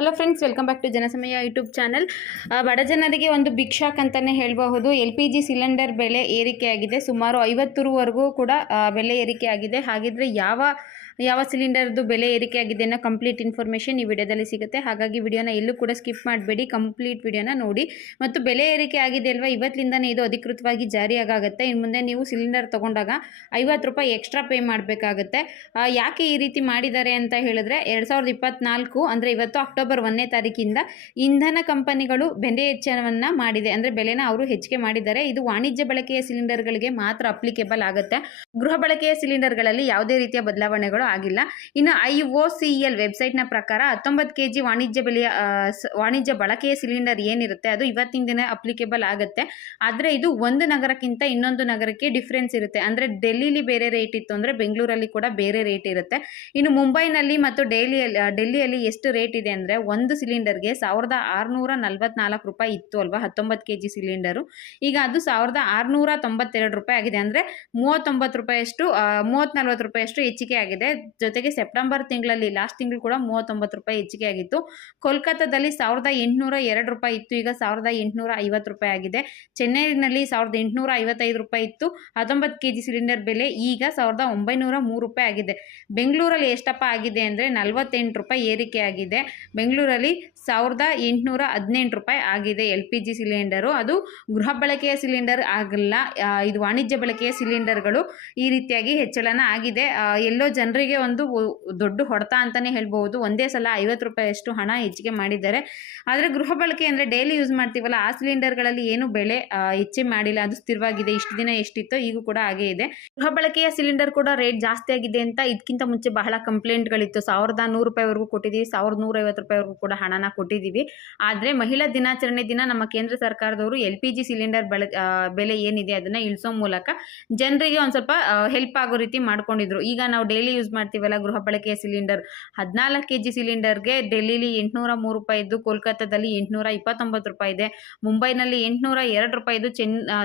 Hello friends, welcome back to Janasamaya YouTube channel. ಬಡ ಜನರಿಗೆ ಒಂದು ಬಿಗ್ ಶಾಕ್ ಅಂತಲೇ ಹೇಳ್ಬಹುದು. LPG ಸಿಲಿಂಡರ್ ಬೆಲೆ ಏರಿಕೆಯಾಗಿದೆ. ಸುಮಾರು 50 ರೂವರೆಗೂ ಕೂಡ ಬೆಲೆ ಏರಿಕೆಯಾಗಿದೆ. ಹಾಗಿದ್ರೆ ಯಾವ ಸಿಲಿಂಡರ್ದು ಬೆಲೆ ಏರಿಕೆಯಾಗಿದೆ ಅನ್ನೋ ಕಂಪ್ಲೀಟ್ ಇನ್ಫಾರ್ಮೇಷನ್ ಈ ವಿಡಿಯೋದಲ್ಲಿ ಸಿಗುತ್ತೆ. ಹಾಗಾಗಿ ವಿಡಿಯೋನ ಎಲ್ಲೂ ಕೂಡ ಸ್ಕಿಪ್ ಮಾಡಬೇಡಿ, ಕಂಪ್ಲೀಟ್ ವಿಡಿಯೋನ ನೋಡಿ. ಮತ್ತು ಬೆಲೆ ಏರಿಕೆ ಆಗಿದೆ ಅಲ್ವಾ, ಇವತ್ತಿಂದನೇ ಇದು ಅಧಿಕೃತವಾಗಿ ಜಾರಿಯಾಗುತ್ತೆ. ಇನ್ನು ಮುಂದೆ ನೀವು ಸಿಲಿಂಡರ್ ತೊಗೊಂಡಾಗ 50 ರೂಪಾಯಿ ಎಕ್ಸ್ಟ್ರಾ ಪೇ ಮಾಡಬೇಕಾಗುತ್ತೆ. ಯಾಕೆ ಈ ರೀತಿ ಮಾಡಿದ್ದಾರೆ ಅಂತ ಹೇಳಿದ್ರೆ 2024 ಅಂದರೆ ಇವತ್ತು ಅಕ್ಟೋಬರ್ 1ನೇ ತಾರೀಕಿಂದ ಇಂಧನ ಕಂಪನಿಗಳು ಬೆಲೆ ಹೆಚ್ಚಳವನ್ನು ಮಾಡಿದೆ. ಅಂದರೆ ಬೆಲೆನ ಅವರು ಹೆಚ್ಚಿಗೆ ಮಾಡಿದ್ದಾರೆ. ಇದು ವಾಣಿಜ್ಯ ಬಳಕೆಯ ಸಿಲಿಂಡರ್ಗಳಿಗೆ ಮಾತ್ರ ಅಪ್ಲಿಕೇಬಲ್ ಆಗುತ್ತೆ. ಗೃಹ ಬಳಕೆಯ ಸಿಲಿಂಡರ್ಗಳಲ್ಲಿ ಯಾವುದೇ ರೀತಿಯ ಬದಲಾವಣೆಗಳು ಆಗಿಲ್ಲ. ಇನ್ನು IOCL ವೆಬ್ಸೈಟ್ನ ಪ್ರಕಾರ 19 kg ವಾಣಿಜ್ಯ ಬಳಕೆಯ ಸಿಲಿಂಡರ್ ಏನಿರುತ್ತೆ ಅದು ಇವತ್ತಿನ ದಿನ ಅಪ್ಲಿಕೇಬಲ್ ಆಗುತ್ತೆ. ಆದರೆ ಇದು ಒಂದು ನಗರಕ್ಕಿಂತ ಇನ್ನೊಂದು ನಗರಕ್ಕೆ ಡಿಫ್ರೆನ್ಸ್ ಇರುತ್ತೆ. ಅಂದರೆ ಡೆಲ್ಲಿಲಿ ಬೇರೆ ರೇಟ್ ಇತ್ತು ಅಂದರೆ ಬೆಂಗಳೂರಲ್ಲಿ ಕೂಡ ಬೇರೆ ರೇಟ್ ಇರುತ್ತೆ. ಇನ್ನು ಮುಂಬೈನಲ್ಲಿ ಮತ್ತು ಡೆಲ್ಲಿಯಲ್ಲಿ ಎಷ್ಟು ರೇಟ್ ಇದೆ ಅಂದರೆ ಒಂದು ಸಿಲಿಂಡರ್ಗೆ 1644 ರೂಪಾಯಿ ಇತ್ತು ಅಲ್ವಾ, 19 kg ಸಿಲಿಂಡರು. ಈಗ ಅದು 1692 ರೂಪಾಯಿ ಆಗಿದೆ. ಅಂದರೆ 39 ರೂಪಾಯಿಯಷ್ಟು 30-40 ರೂಪಾಯಿಯಷ್ಟು ಹೆಚ್ಚಿಗೆ ಆಗಿದೆ. ಜೊತೆಗೆ ಸೆಪ್ಟೆಂಬರ್ ತಿಂಗಳಲ್ಲಿ ಲಾಸ್ಟ್ ತಿಂಗಳು ಕೂಡ 39 ರೂಪಾಯಿ ಹೆಚ್ಚಿಗೆ ಆಗಿತ್ತು. ಕೋಲ್ಕತ್ತಾದಲ್ಲಿ 1802 ರೂಪಾಯಿ ಇತ್ತು, ಈಗ 1850 ರೂಪಾಯಿ ಆಗಿದೆ. ಚೆನ್ನೈನಲ್ಲಿ 1855 ರೂಪಾಯಿ ಇತ್ತು 19 kg ಸಿಲಿಂಡರ್ ಬೆಲೆ, ಈಗ 1903 ರೂಪಾಯಿ ಆಗಿದೆ. ಬೆಂಗಳೂರಲ್ಲಿ ಎಷ್ಟಪ್ಪ ಆಗಿದೆ ಅಂದರೆ 48 ರೂಪಾಯಿ ಏರಿಕೆ ಆಗಿದೆ. ಬೆಂಗಳೂರಲ್ಲಿ 1818 ರೂಪಾಯಿ ಆಗಿದೆ LPG ಸಿಲಿಂಡರು. ಅದು ಗೃಹ ಬಳಕೆಯ ಸಿಲಿಂಡರ್ ಆಗಲ್ಲ, ಇದು ವಾಣಿಜ್ಯ ಬಳಕೆಯ ಸಿಲಿಂಡರ್ಗಳು. ಈ ರೀತಿಯಾಗಿ ಹೆಚ್ಚಳನ ಆಗಿದೆ. ಎಲ್ಲೋ ಜನರಿಗೆ ಒಂದು ದೊಡ್ಡ ಹೊಡೆತ ಅಂತಲೇ ಹೇಳ್ಬೋದು. ಒಂದೇ ಸಲ 50 ರೂಪಾಯಿಯಷ್ಟು ಹಣ ಹೆಚ್ಚಿಗೆ ಮಾಡಿದ್ದಾರೆ. ಆದರೆ ಗೃಹ ಬಳಕೆ ಅಂದರೆ ಡೈಲಿ ಯೂಸ್ ಮಾಡ್ತೀವಲ್ಲ ಆ ಸಿಲಿಂಡರ್ಗಳಲ್ಲಿ ಏನು ಬೆಲೆ ಹೆಚ್ಚಿಗೆ ಮಾಡಿಲ್ಲ, ಅದು ಸ್ಥಿರವಾಗಿದೆ. ಇಷ್ಟು ದಿನ ಎಷ್ಟಿತ್ತೋ ಈಗೂ ಕೂಡ ಹಾಗೇ ಇದೆ. ಗೃಹ ಬಳಕೆಯ ಸಿಲಿಂಡರ್ ಕೂಡ ರೇಟ್ ಜಾಸ್ತಿ ಆಗಿದೆ ಅಂತ ಇದಕ್ಕಿಂತ ಮುಂಚೆ ಬಹಳ ಕಂಪ್ಲೇಂಟ್ಗಳಿತ್ತು. 1100 ರೂಪಾಯಿವರೆಗೂ ಕೊಟ್ಟಿದ್ದೀವಿ, 1150 ರೂಪಾಯಿವರೆಗೂ ಕೂಡ ಹಣನ ಕೊಟ್ಟಿದ್ದೀವಿ. ಆದರೆ ಮಹಿಳಾ ದಿನಾಚರಣೆ ದಿನ ನಮ್ಮ ಕೇಂದ್ರ ಸರ್ಕಾರದವರು LPG ಸಿಲಿಂಡರ್ ಬೆಲೆ ಏನಿದೆ ಅದನ್ನು ಇಳಿಸೋ ಮೂಲಕ ಜನರಿಗೆ ಒಂದು ಸ್ವಲ್ಪ ಹೆಲ್ಪ್ ಆಗೋ ರೀತಿ ಮಾಡ್ಕೊಂಡಿದ್ರು. ಈಗ ನಾವು ಡೈಲಿ ಯೂಸ್ ಮಾಡ್ತೀವಲ್ಲ ಗೃಹ ಬಳಕೆಯ ಸಿಲಿಂಡರ್, 14 kg ಸಿಲಿಂಡರ್ಗೆ ಡೆಲ್ಲಿಲಿ 803 ರೂಪಾಯಿ ಇದ್ದು, ಕೋಲ್ಕತ್ತಾದಲ್ಲಿ 829 ರೂಪಾಯಿ ಇದೆ, ಮುಂಬೈನಲ್ಲಿ 802 ರೂಪಾಯಿ ಇದ್ದು,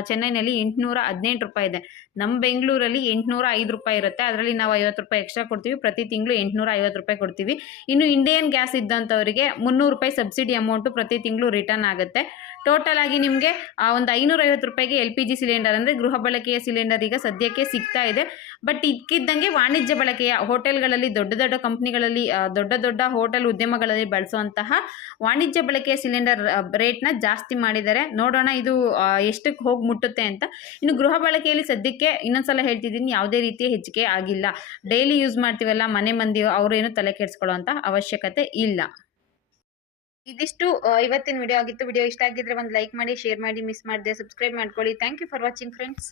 ಚೆನ್ನೈನಲ್ಲಿ 818 ರೂಪಾಯಿ ಇದೆ. ನಮ್ಮ ಬೆಂಗಳೂರಲ್ಲಿ 805 ರೂಪಾಯಿ ಇರುತ್ತೆ. ಅದರಲ್ಲಿ ನಾವು 50 ರೂಪಾಯಿ ಎಕ್ಸ್ಟ್ರಾ ಕೊಡ್ತೀವಿ. ಪ್ರತಿ ತಿಂಗಳು 850 ರೂಪಾಯಿ ಕೊಡ್ತೀವಿ. ಇನ್ನು ಇಂಡಿಯನ್ ಗ್ಯಾಸ್ ಇದ್ದಂಥವರಿಗೆ 300 ರೂಪಾಯಿ ಸಬ್ಸಿಡಿ ಅಮೌಂಟು ಪ್ರತಿ ತಿಂಗಳು ರಿಟರ್ನ್ ಆಗುತ್ತೆ. ಟೋಟಲ್ ಆಗಿ ನಿಮಗೆ ಒಂದು 550 ರೂಪಾಯಿಗೆ LPG ಸಿಲಿಂಡರ್ ಅಂದರೆ ಗೃಹ ಬಳಕೆಯ ಸಿಲಿಂಡರ್ ಈಗ ಸದ್ಯಕ್ಕೆ ಸಿಗ್ತಾ ಇದೆ. ಬಟ್ ಇದಕ್ಕಿದ್ದಂಗೆ ವಾಣಿಜ್ಯ ಬಳಕೆಯ ಹೋಟೆಲ್ಗಳಲ್ಲಿ, ದೊಡ್ಡ ಕಂಪ್ನಿಗಳಲ್ಲಿ, ದೊಡ್ಡ ಹೋಟೆಲ್ ಉದ್ಯಮಗಳಲ್ಲಿ ಬಳಸುವಂತಹ ವಾಣಿಜ್ಯ ಬಳಕೆಯ ಸಿಲಿಂಡರ್ ರೇಟ್ನ ಜಾಸ್ತಿ ಮಾಡಿದ್ದಾರೆ. ನೋಡೋಣ ಇದು ಎಷ್ಟಕ್ಕೆ ಹೋಗಿ ಮುಟ್ಟುತ್ತೆ ಅಂತ. ಇನ್ನು ಗೃಹ ಬಳಕೆಯಲ್ಲಿ ಸದ್ಯಕ್ಕೆ ಇನ್ನೊಂದ್ಸಲ ಹೇಳ್ತಿದ್ದೀನಿ, ಯಾವುದೇ ರೀತಿಯ ಹೆಚ್ಚಿಗೆ ಆಗಿಲ್ಲ. ಡೈಲಿ ಯೂಸ್ ಮಾಡ್ತೀವಲ್ಲ ಮನೆ ಮಂದಿ, ಅವರೇನು ತಲೆ ಕೆಡಿಸ್ಕೊಳ್ಳೋಂಥ ಅವಶ್ಯಕತೆ ಇಲ್ಲ. ಇದಿಷ್ಟು ಇವತ್ತಿನ ವಿಡಿಯೋ ಆಗಿತ್ತು. ವಿಡಿಯೋ ಇಷ್ಟ ಆಗಿದ್ರೆ ಒಂದು ಲೈಕ್ ಮಾಡಿ, ಶೇರ್ ಮಾಡಿ, ಮಿಸ್ ಮಾಡದೆ ಸಬ್ಸ್ಕ್ರೈಬ್ ಮಾಡ್ಕೊಳ್ಳಿ. Thank you for watching friends.